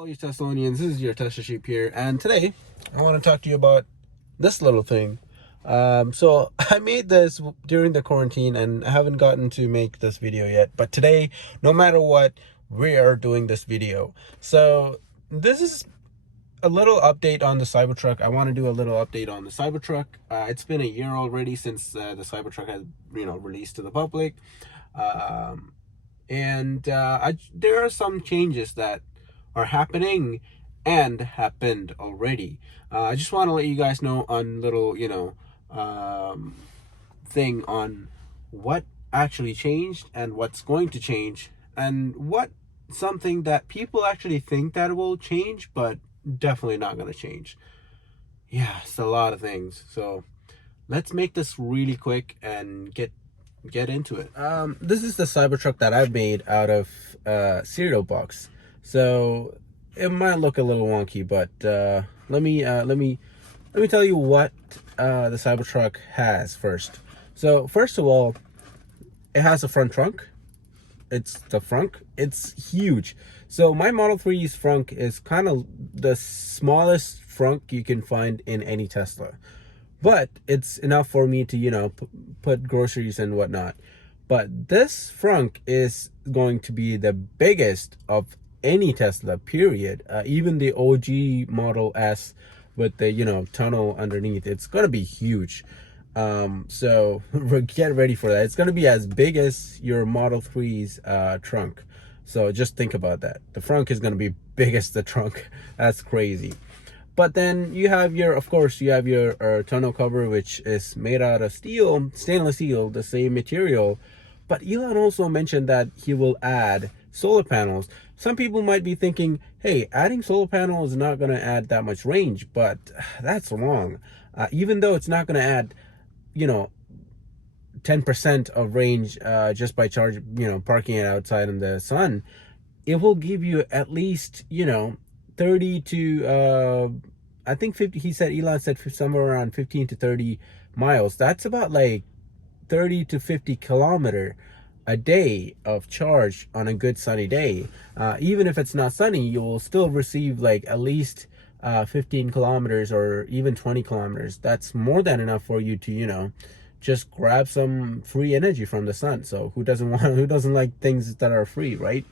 Hello, you Thessalonians. This is your Tesla Sheep here, and today I want to talk to you about this little thing. So I made this during the quarantine, and I haven't gotten to make this video yet. But today, no matter what, we are doing this video. So this is a little update on the Cybertruck. I want to do a little update on the Cybertruck. It's been a year already since the Cybertruck has, released to the public, there are some changes that are happening and happened already. I just want to let you guys know on little, thing on what actually changed and what's going to change, and what something that people actually think that will change, but definitely not going to change. Yeah, it's a lot of things. So let's make this really quick and get into it. This is the Cybertruck that I've made out of cereal box. So it might look a little wonky, but let me tell you what the Cybertruck has first. So first of all, it has a front trunk. It's the frunk. It's huge. So my Model 3's frunk is kind of the smallest frunk you can find in any Tesla, but it's enough for me to put groceries and whatnot. But this frunk is going to be the biggest of any Tesla, period. Even the OG Model S with the tunnel underneath, it's gonna be huge. So get ready for that. It's gonna be as big as your Model 3's trunk. So just think about that. The frunk is gonna be big as the trunk. That's crazy. But then you have your tonneau cover, which is made out of steel, stainless steel, the same material. But Elon also mentioned that he will add solar panels. Some people might be thinking, hey, adding solar panels is not going to add that much range, but that's wrong. Even though it's not going to add, 10% of range just by parking it outside in the sun, it will give you at least, 30 to I think 50. Elon said somewhere around 15 to 30 miles. That's about like 30 to 50 kilometer a day of charge on a good sunny day. Even if it's not sunny, you will still receive like at least 15 kilometers or even 20 kilometers. That's more than enough for you to just grab some free energy from the sun. So who doesn't like things that are free, right?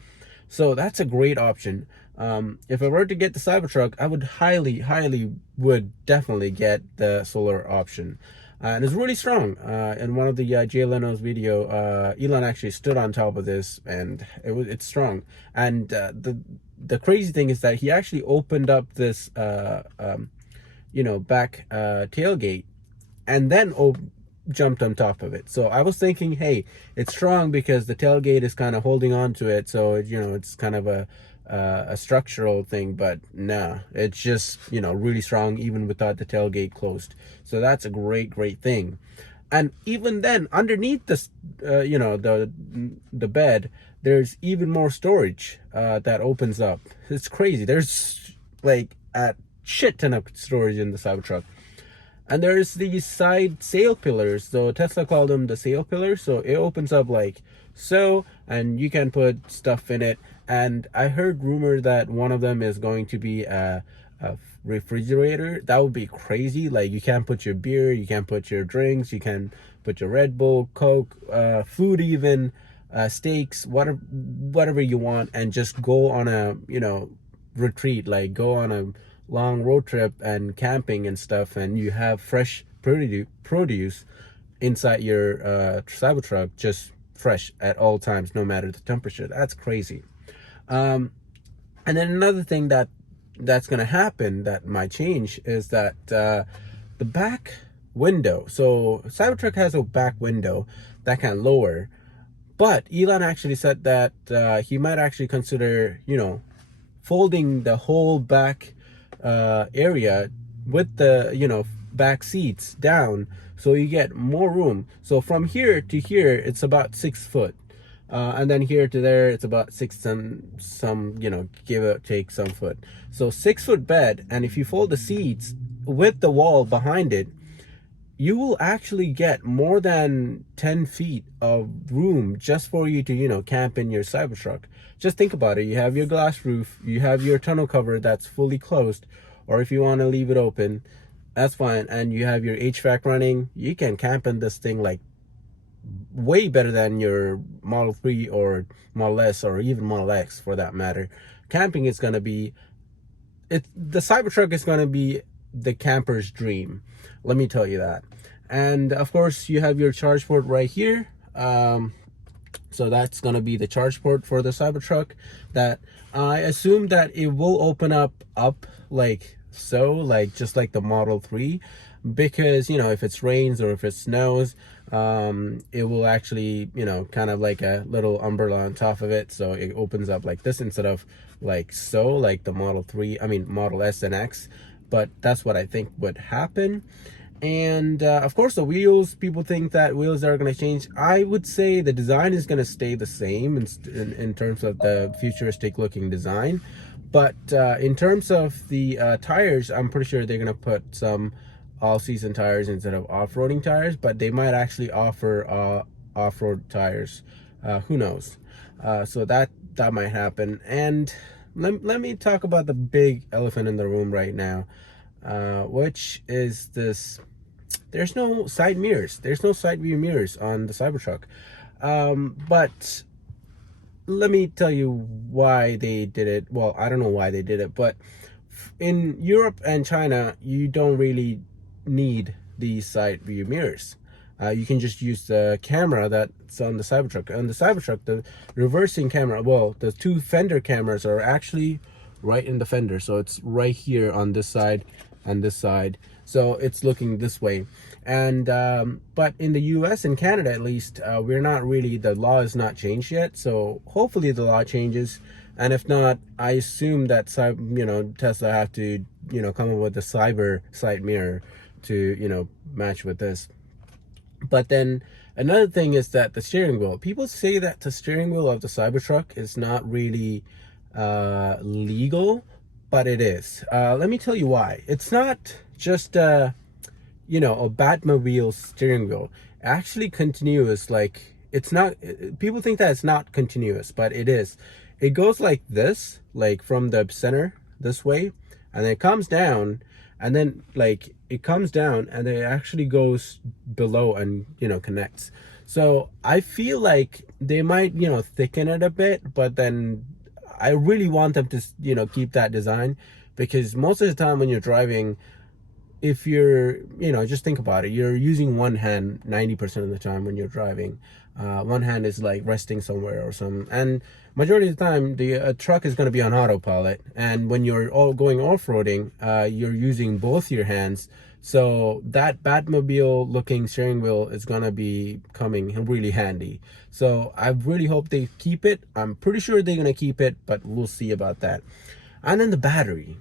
So that's a great option. If I were to get the Cybertruck, I would would definitely get the solar option. And it's really strong. In one of the Jay Leno's video, Elon actually stood on top of this, and it's strong. And the crazy thing is that he actually opened up this back tailgate, and then jumped on top of it. So I was thinking, hey, it's strong because the tailgate is kind of holding on to it, so it's kind of a structural thing. But nah, it's just really strong even without the tailgate closed. So that's a great thing. And even then, underneath this the bed, there's even more storage that opens up. It's crazy. There's like a shit ton of storage in the Cybertruck. And there's these side sail pillars. So Tesla called them the sail pillars. So it opens up like so, and you can put stuff in it. And I heard rumor that one of them is going to be a refrigerator. That would be crazy. Like, you can't put your beer, you can't put your drinks, you can put your Red Bull, Coke, food, even steaks, whatever you want, and just go on a retreat, like go on a long road trip and camping and stuff, and you have fresh produce inside your Cybertruck, just fresh at all times, no matter the temperature. That's crazy. And then another thing that's going to happen that might change is that the back window. So Cybertruck has a back window that can lower, but Elon actually said that he might actually consider folding the whole back area with the back seats down, so you get more room. So from here to here, it's about 6 foot. And then here to there, it's about 6 some give or take some foot. So 6 foot bed, and if you fold the seats with the wall behind it, you will actually get more than 10 feet of room just for you to, camp in your Cybertruck. Just think about it. You have your glass roof, you have your tonneau cover that's fully closed, or if you want to leave it open, that's fine. And you have your HVAC running. You can camp in this thing like way better than your Model 3 or Model S or even Model X for that matter. Camping is going to be, the Cybertruck is going to be the camper's dream. Let me tell you that. And of course, you have your charge port right here. So that's going to be the charge port for the Cybertruck. That I assume that it will open up like so, like just like the Model 3, because if it rains or if it snows, it will actually kind of like a little umbrella on top of it, so it opens up like this instead of like so, like the Model 3, Model S and X. But that's what I think would happen. And of course, the wheels, people think that wheels are going to change. I would say the design is going to stay the same in terms of the futuristic looking design. But in terms of the tires, I'm pretty sure they're going to put some all-season tires instead of off-roading tires, but they might actually offer off-road tires. Who knows? So that might happen. And let me talk about the big elephant in the room right now, which is this. There's no side mirrors. There's no side view mirrors on the Cybertruck. But let me tell you why they did it. Well, I don't know why they did it, but in Europe and China, you don't really need these side view mirrors. You can just use the camera that's on the Cybertruck. On the Cybertruck, the reversing camera, well, the two fender cameras are actually right in the fender. So it's right here on this side and this side. So it's looking this way. And but in the US and Canada, at least, we're not really, the law is not changed yet. So hopefully the law changes. And if not, I assume that Tesla have to come up with a cyber side mirror to match with this. But then another thing is that the steering wheel, people say that the steering wheel of the Cybertruck is not really legal, but it is. Let me tell you why. It's not just a Batmobile steering wheel. Actually continuous, like it's not, people think that it's not continuous, but it is. It goes like this, like from the center this way, and then it comes down, and then like it comes down and then it actually goes below and connects. So I feel like they might thicken it a bit, but then I really want them to keep that design, because most of the time when you're driving, if you're just think about it, you're using one hand 90% of the time when you're driving. One hand is like resting somewhere or something, and majority of the time the truck is going to be on autopilot. And when you're all going off-roading, you're using both your hands. So that Batmobile looking steering wheel is going to be coming really handy. So I really hope they keep it. I'm pretty sure they're going to keep it, but we'll see about that. And then the battery,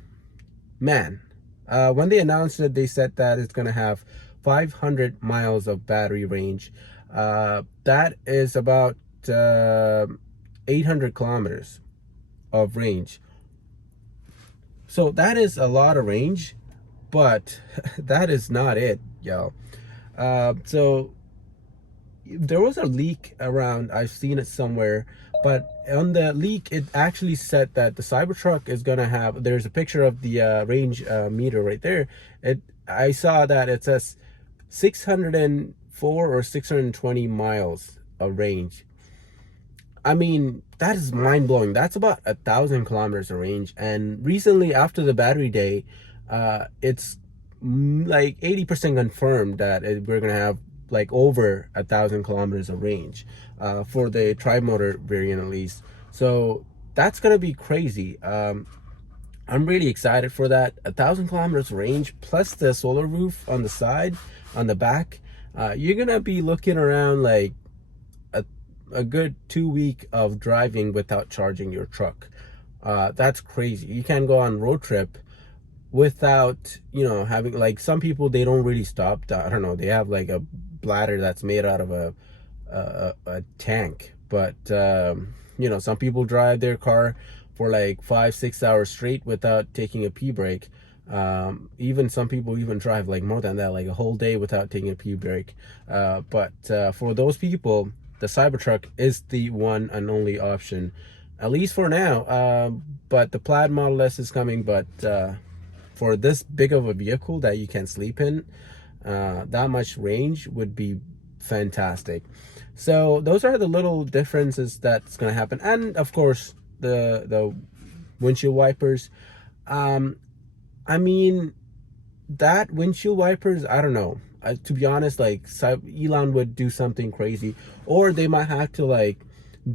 man, when they announced it, they said that it's going to have 500 miles of battery range. That is about 800 kilometers of range. So that is a lot of range, but that is not it, y'all. So there was a leak around, I've seen it somewhere, but on the leak it actually said that the Cybertruck is gonna have, there's a picture of the range meter right there. I saw that it says 604 or 620 miles of range. I mean, that is mind-blowing. That's about 1,000 kilometers of range. And recently, after the battery day, it's like 80% confirmed that we're gonna have like over 1,000 kilometers of range for the tri-motor variant at least. So that's gonna be crazy. I'm really excited for that. 1,000 kilometers range plus the solar roof on the side, on the back. You're gonna be looking around like a good 2 weeks of driving without charging your truck. That's crazy. You can go on road trip without having, like, some people, they don't really stop. I don't know, they have like a bladder that's made out of a tank, but some people drive their car for like 5-6 hours straight without taking a pee break. Even some people even drive like more than that, like a whole day without taking a pee break. But for those people, the Cybertruck is the one and only option, at least for now. But the Plaid Model S is coming. But for this big of a vehicle that you can sleep in, that much range would be fantastic. So those are the little differences that's going to happen. And of course, the windshield wipers. I mean, that windshield wipers, I don't know. To be honest, like Elon would do something crazy, or they might have to like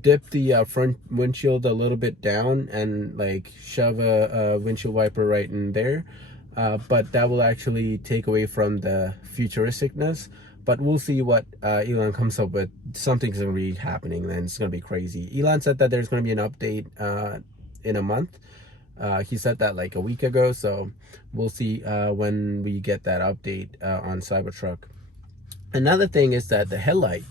dip the front windshield a little bit down and like shove a windshield wiper right in there. But that will actually take away from the futuristicness. But we'll see what Elon comes up with. Something's gonna be happening, and it's gonna be crazy. Elon said that there's gonna be an update in a month. He said that like a week ago, so we'll see when we get that update on Cybertruck. Another thing is that the headlight,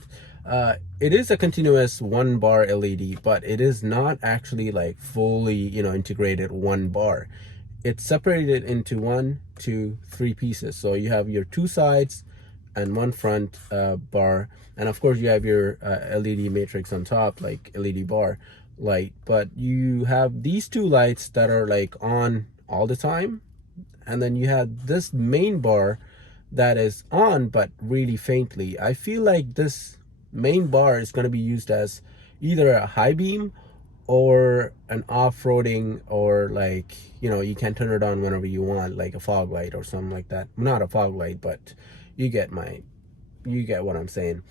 it is a continuous 1-bar LED, but it is not actually like fully, integrated 1 bar. It's separated into 1, 2, 3 pieces. So you have your 2 sides and 1 front bar, and of course you have your LED matrix on top, like LED bar light. But you have these 2 lights that are like on all the time, and then you have this main bar that is on but really faintly. I feel like this main bar is going to be used as either a high beam or an off-roading, or like, you can turn it on whenever you want, like a fog light or something like that. Not a fog light, but you get what I'm saying.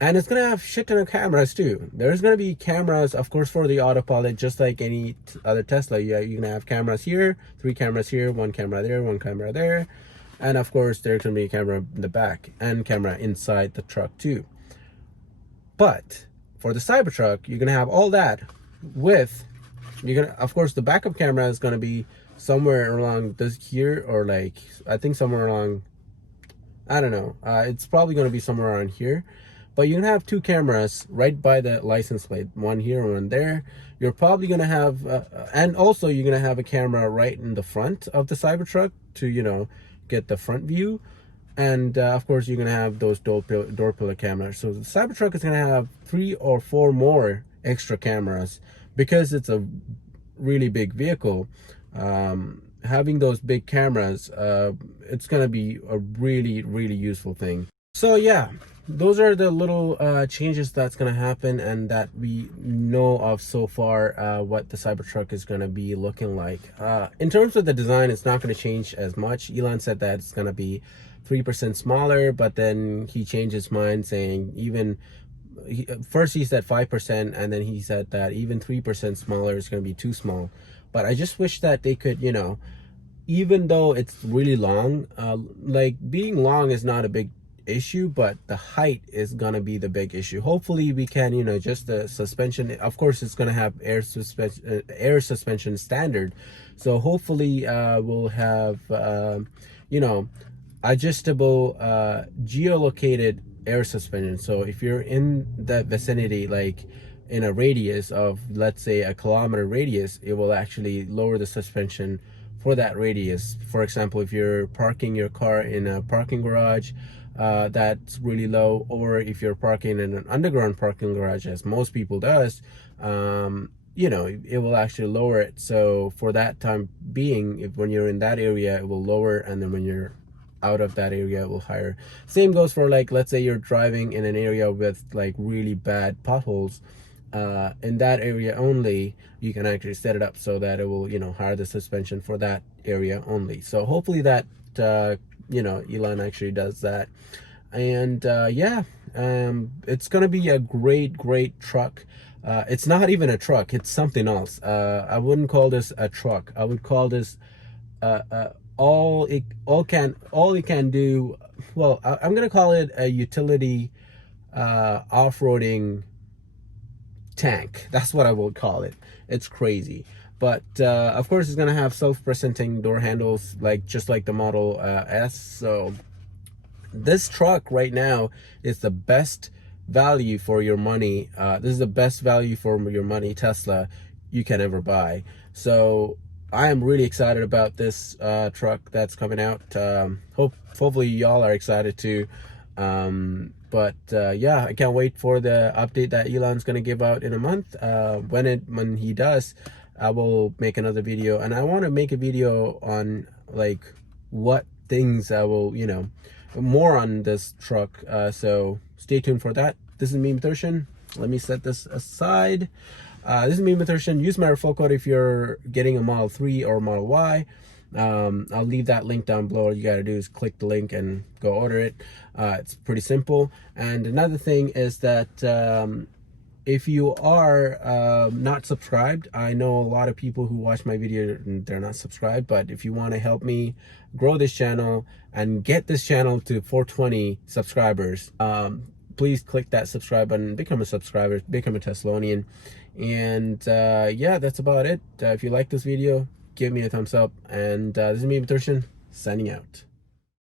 And it's gonna have shit ton of cameras too. There's gonna be cameras, of course, for the autopilot, just like any other Tesla. You're gonna have cameras here, 3 cameras here, 1 camera there, 1 camera there, and of course there's gonna be a camera in the back and camera inside the truck too. But for the Cybertruck, you're gonna have all that with, of course, the backup camera is gonna be somewhere along this here, or like I think somewhere along, I don't know. It's probably gonna be somewhere around here. But you're gonna have 2 cameras right by the license plate, 1 here, 1 there. You're probably gonna have, and also you're gonna have a camera right in the front of the Cybertruck to, get the front view. And of course, you're gonna have those door pillar cameras. So the Cybertruck is gonna have 3 or 4 more extra cameras because it's a really big vehicle. Having those big cameras, it's gonna be a really, really useful thing. So yeah, those are the little changes that's going to happen and that we know of so far, what the Cybertruck is going to be looking like. In terms of the design, it's not going to change as much. Elon said that it's going to be 3% smaller, but then he changed his mind, saying first he said 5%, and then he said that even 3% smaller is going to be too small. But I just wish that they could, even though it's really long, like being long is not a big issue, but the height is gonna be the big issue. Hopefully we can, just the suspension, of course it's gonna have air suspension standard, so hopefully we'll have adjustable geolocated air suspension. So if you're in that vicinity, like in a radius of, let's say, a kilometer radius, it will actually lower the suspension for that radius. For example, if you're parking your car in a parking garage that's really low, or if you're parking in an underground parking garage, as most people does, it will actually lower it. So for that time being, when you're in that area, it will lower, and then when you're out of that area, it will higher. Same goes for, like, let's say you're driving in an area with like really bad potholes. In that area only, you can actually set it up so that it will, higher the suspension for that area only. So hopefully that Elon actually does that. And yeah, it's gonna be a great truck. It's not even a truck, it's something else. I wouldn't call this a truck. I would call this all it can do. Well, I'm gonna call it a utility off-roading tank. That's what I would call it. It's crazy. But of course it's gonna have self-presenting door handles, just like the Model S. So this truck right now is the best value for your money. This is the best value for your money Tesla you can ever buy. So I am really excited about this truck that's coming out. Hopefully y'all are excited too. But yeah, I can't wait for the update that Elon's gonna give out in a month. When he does, I will make another video, and I want to make a video on like what things I will, more on this truck. So stay tuned for that. This is me, Mathershan. Let me set this aside. This is me, Mathershan. Use my referral code if you're getting a Model 3 or Model Y. I'll leave that link down below. All you gotta do is click the link and go order it. It's pretty simple. And another thing is that if you are not subscribed, I know a lot of people who watch my video and they're not subscribed, but if you want to help me grow this channel and get this channel to 420 subscribers, please click that subscribe button, become a subscriber, become a Thessalonian. And yeah, that's about it. If you like this video, give me a thumbs up. And this is me, Mathershan, signing out.